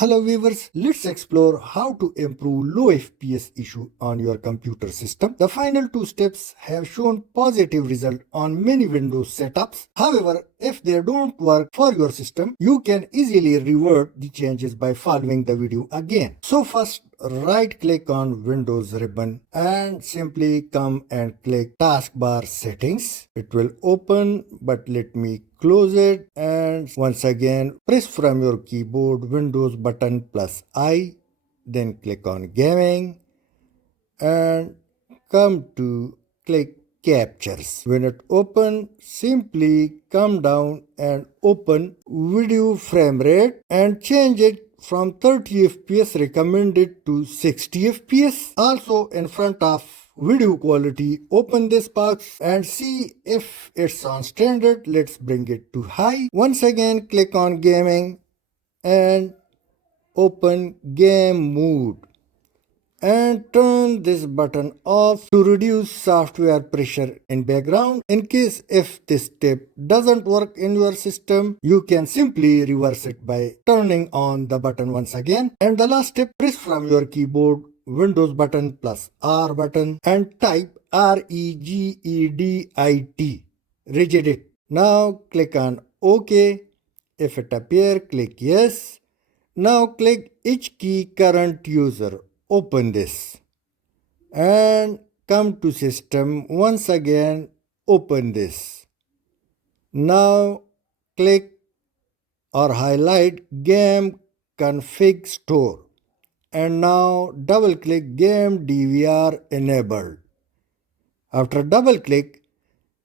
Hello viewers, let's explore how to improve low FPS issue on your computer system. The final two steps have shown positive result on many Windows setups. However, if they don't work for your system, you can easily revert the changes by following the video again. So first, right click on Windows ribbon and simply come and click taskbar settings. It will open, but let me close it, and once again press from your keyboard Windows button plus I, then click on gaming and come to click captures. When it open, simply come down and open video frame rate and change it from 30 FPS recommended to 60 FPS. Also in front of video quality, open this box and see if it's on standard. Let's bring it to high. Once again click on gaming and open game mode and turn this button off to reduce software pressure in background. In case if this step doesn't work in your system, you can simply reverse it by turning on the button once again. And the last step, press from your keyboard Windows button plus R button and type REGEDIT, regedit. Now click on OK. If it appears, click yes. Now click each key current user. Open this and come to system. Once again open this. Now click or highlight game config store and now double click game DVR enabled. After double click,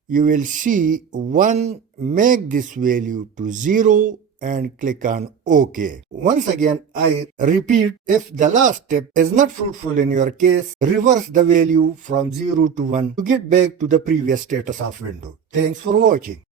you will see 1. Make this value to 0 and click on OK. Once again, I repeat, if the last step is not fruitful in your case, reverse the value from 0 to 1 to get back to the previous status of window. Thanks for watching.